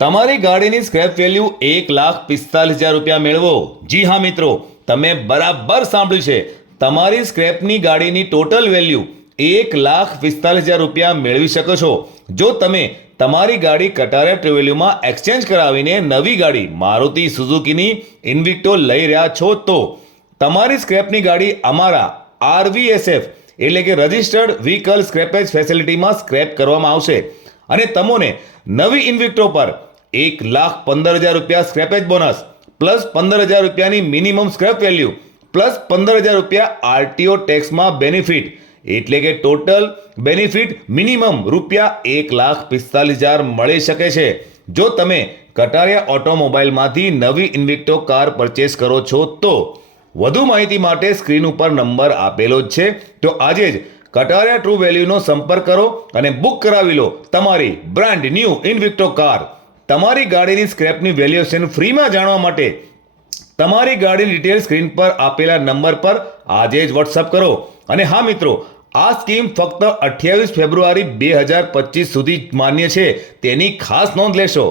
તમારી ગાડીની scrap value 1,45,000 રૂપિયા મેળવો। જી હા મિત્રો, તમે બરાબર સાંભળ્યું છે। તમારી સ્ક્રેપની ગાડીની ટોટલ વેલ્યુ 1,45,000 રૂપિયા મેળવી શકો છો જો તમે તમારી ગાડી કટારિયા ટ્રુવેલ્યુમાં એક્સચેન્જ કરાવીને નવી ગાડી મારુતિ સુઝુકીની ઇન્વિક્ટો લઈ રહ્યા છો તો તમારી સ્ક્રેપની ગાડી અમારા RVSF એટલે કે રજિસ્ટર્ડ વ્હીકલ સ્ક્રેપેજ ફેસિલિટીમાં સ્ક્રેપ કરવામાં આવશે અને તમને નવી ઇન્વિક્ટો પર 1,15,000 રૂપિયા સ્ક્રેપેજ બોનસ પ્લસ 15,000 રૂપિયાની મિનિમમ સ્ક્રેપ વેલ્યુ પ્લસ 15,000 રૂપિયા RTO ટેક્સમાં બેનિફિટ એટલે કે ટોટલ બેનિફિટ મિનિમમ રૂપિયા 1,45,000 મળી શકે છે જો તમે કટારિયા ઓટોમોબાઈલમાંથી નવી ઇન્વિક્ટો કાર પરચેસ કરો છો તો। વધુ માહિતી માટે સ્ક્રીન ઉપર નંબર આપેલો જ છે તો આજે જ કટારિયા ટ્રુ વેલ્યુનો સંપર્ક કરો અને બુક કરાવી લો તમારી બ્રાન્ડ ન્યૂ ઇન્વિક્ટો કાર। તમારી ગાડીની સ્ક્રેપની વેલ્યુએશન ફ્રીમાં જાણવા માટે તમારી ગાડીની ડિટેલ સ્ક્રીન પર આપેલા નંબર પર આજે જ વોટ્સઅપ કરો। અને હા મિત્રો, આ સ્કીમ ફક્ત 28 ફેબ્રુઆરી 2025 સુધી માન્ય છે, તેની ખાસ નોંધ લેશો।